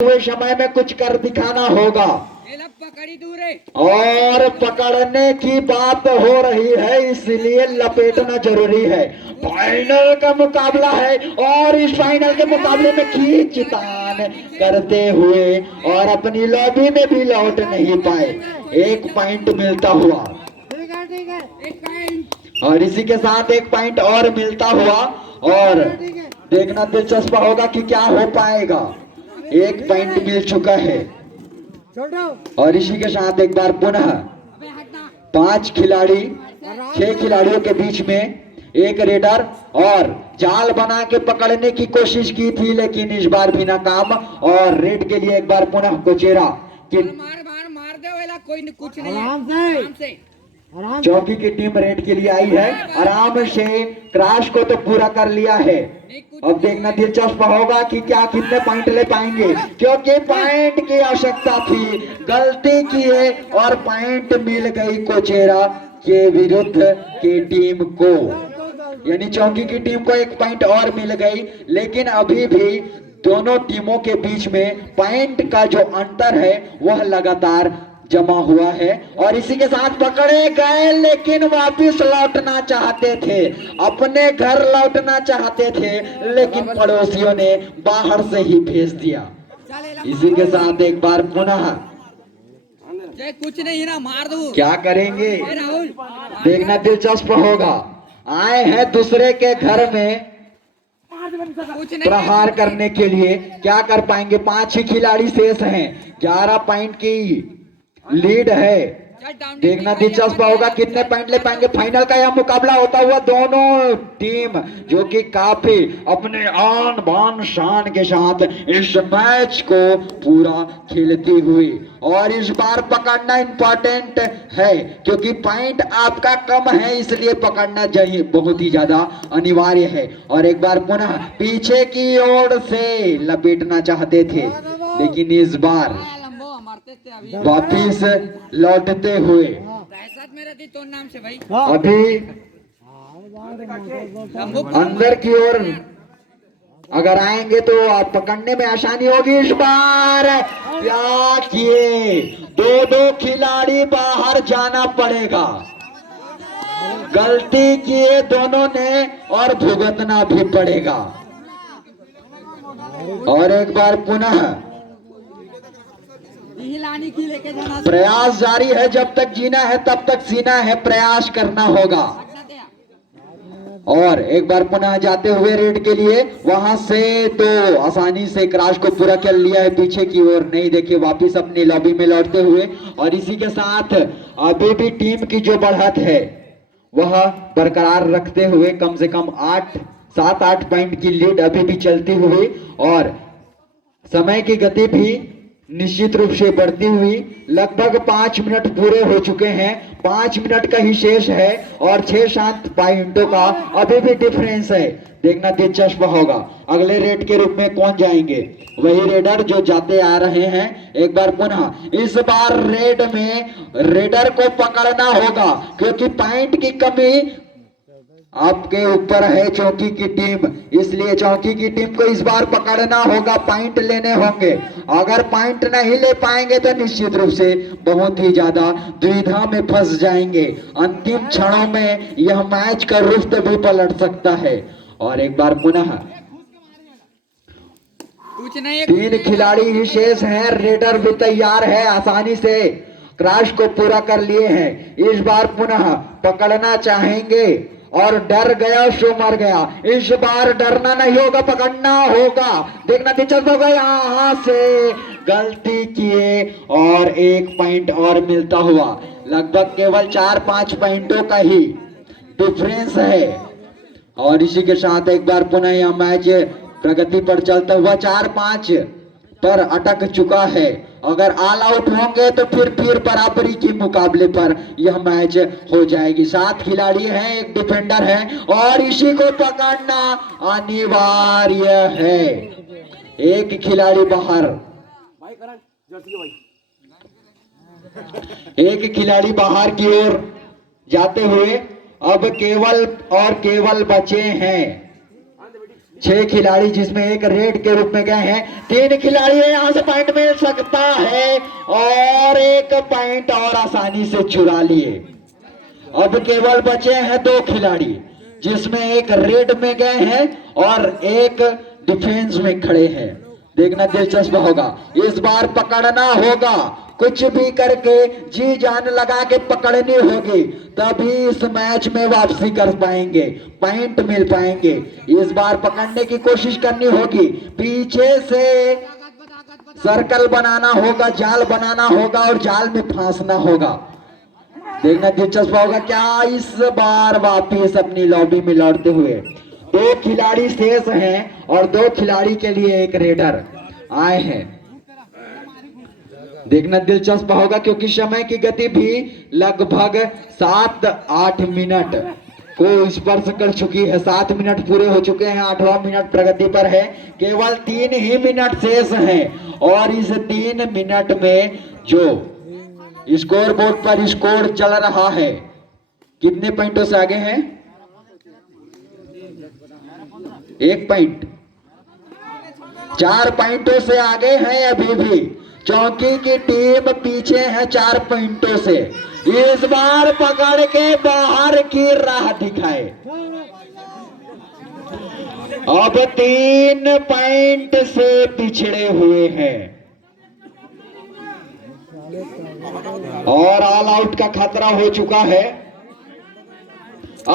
हुए समय में कुछ कर दिखाना होगा। पकड़ी दूर है और पकड़ने की बात हो रही है, इसलिए लपेटना जरूरी है। फाइनल का मुकाबला है और इस फाइनल के मुकाबले में खींचतान करते हुए और अपनी लॉबी में भी लौट नहीं पाए, 1 पॉइंट मिलता हुआ। और इसी के साथ 1 पॉइंट और मिलता हुआ और देखना दिलचस्प होगा कि क्या हो पाएगा। 1 पॉइंट मिल चुका है और इसी के साथ एक बार पुनः 5 खिलाड़ी 6 खिलाड़ियों के बीच में एक रेडर और जाल बना के पकड़ने की कोशिश की थी, लेकिन इस बार भी नाकाम। और रेड के लिए एक बार पुनः कोचेरा कि मार दे वाला कोई कुछ नहीं, आराम से चौकी की टीम रेड के लिए आई है। आराम से क्रैश को तो पूरा कर लिया है। अब देखना दिलचस्प होगा कि क्या कितने पॉइंट ले पाएंगे, क्योंकि पॉइंट की आवश्यकता थी, गलती की है और पॉइंट मिल गई कोचेरा के विरुद्ध की टीम को, यानी चौकी की टीम को 1 पॉइंट और मिल गई। लेकिन अभी भी दोनों टीमों के बीच में पॉइंट का जो अंतर है वह लगातार जमा हुआ है। और इसी के साथ पकड़े गए, लेकिन वापिस लौटना चाहते थे, अपने घर लौटना चाहते थे, लेकिन पड़ोसियों ने बाहर से ही भेज दिया। इसी के साथ एक बार पुनः कुछ नहीं ना, मार दो, क्या करेंगे देखना दिलचस्प होगा। आए हैं दूसरे के घर में प्रहार करने के लिए, क्या कर पाएंगे। 5 ही खिलाड़ी शेष हैं, 11 पॉइंट की लीड है। देखना दिलचस्प होगा कितने पॉइंट ले पाएंगे। फाइनल का यह मुकाबला होता हुआ दोनों टीम जो कि काफी अपने आन बान शान के साथ इस मैच को पूरा खेलती हुई, और इस बार पकड़ना इंपॉर्टेंट है, क्योंकि पॉइंट आपका कम है, इसलिए पकड़ना चाहिए, बहुत ही ज्यादा अनिवार्य है। और एक बार पुनः पीछे की ओर से लपेटना चाहते थे, लेकिन इस बार वापिस लौटते हुए तो नाम से भाई अभी अंदर की ओर अगर आएंगे तो आप पकड़ने में आसानी होगी। इस बार क्या किए, 2 खिलाड़ी बाहर जाना पड़ेगा, गलती किए दोनों ने और भुगतना भी पड़ेगा। और एक बार पुनः प्रयास जारी है, जब तक जीना है तब तक सीना है, प्रयास करना होगा। और एक बार पुनः जाते हुए रेड के लिए, वहां से तो आसानी से क्रैश को पूरा कर लिया है, पीछे की ओर नहीं देखे, वापिस अपनी लॉबी में लौटते हुए। और इसी के साथ अभी भी टीम की जो बढ़त है वह बरकरार रखते हुए कम से कम 7-8 पॉइंट की लीड अभी भी चलती हुई, और समय की गति भी निश्चित रूप से बढ़ती हुई। लगभग 5 मिनट पूरे हो चुके हैं, 5 मिनट का ही शेष है और 6-7 पॉइंटों का अभी भी डिफरेंस है। देखना दिलचस्प होगा अगले रेड के रूप में कौन जाएंगे, वही रेडर जो जाते आ रहे हैं। एक बार पुनः इस बार रेड में रेडर को पकड़ना होगा, क्योंकि पॉइंट की कमी आपके ऊपर है चौकी की टीम, इसलिए चौकी की टीम को इस बार पकड़ना होगा, पॉइंट लेने होंगे। अगर पॉइंट नहीं ले पाएंगे तो निश्चित रूप से बहुत ही ज्यादा दुविधा में फंस जाएंगे, अंतिम क्षणों में यह मैच का रुख भी पलट सकता है। और एक बार पुनः 3 खिलाड़ी ही शेष हैं, रेडर भी तैयार है, आसानी से क्रैश को पूरा कर लिए हैं। इस बार पुनः पकड़ना चाहेंगे और डर गया सो मर गया, इस बार डरना नहीं होगा, पकड़ना होगा। देखना दिलचस्प होगा, यहां से गलती किए और 1 पॉइंट और मिलता हुआ, लगभग केवल 4-5 पॉइंटों का ही डिफरेंस है। और इसी के साथ एक बार पुनः यह मैच प्रगति पर चलता हुआ 4-5 पर अटक चुका है। अगर ऑल आउट होंगे तो फिर बराबरी के मुकाबले पर यह मैच हो जाएगी। 7 खिलाड़ी हैं, 1 डिफेंडर है और इसी को पकड़ना अनिवार्य है। 1 खिलाड़ी बाहर, 1 खिलाड़ी बाहर की ओर जाते हुए अब केवल और केवल बचे हैं 6 खिलाड़ी जिसमें एक रेड के रूप में गए हैं। 3 खिलाड़ी है, यहां से पॉइंट मिल सकता है और एक पॉइंट और आसानी से चुरा लिए। अब केवल बचे हैं 2 खिलाड़ी जिसमें एक रेड में गए हैं और एक डिफेंस में खड़े हैं। देखना दिलचस्प होगा, इस बार पकड़ना होगा, कुछ भी करके जी जान लगा के पकड़नी होगी, तभी इस मैच में वापसी कर पाएंगे, पॉइंट मिल पाएंगे। इस बार पकड़ने की कोशिश करनी होगी, पीछे से सर्कल बनाना होगा, जाल बनाना होगा और जाल में फांसना होगा। देखना दिलचस्प होगा क्या इस बार वापिस अपनी लॉबी में लौटते हुए। 2 खिलाड़ी शेष हैं और 2 खिलाड़ी के लिए एक रेडर आए हैं। देखना दिलचस्प होगा क्योंकि समय की गति भी लगभग 7-8 मिनट को स्पर्श कर चुकी है। 7 मिनट पूरे हो चुके हैं, 8वां मिनट प्रगति पर है, केवल 3 ही मिनट शेष हैं और इस 3 मिनट में जो स्कोर बोर्ड पर स्कोर चल रहा है, कितने पॉइंटों से आगे हैं? 1 पॉइंट, 4 पॉइंटों से आगे हैं अभी भी। चौकी की टीम पीछे है 4 पॉइंटों से। इस बार पकड़ के बाहर की राह दिखाए। अब 3 पॉइंट से पिछड़े हुए हैं और ऑल आउट का खतरा हो चुका है।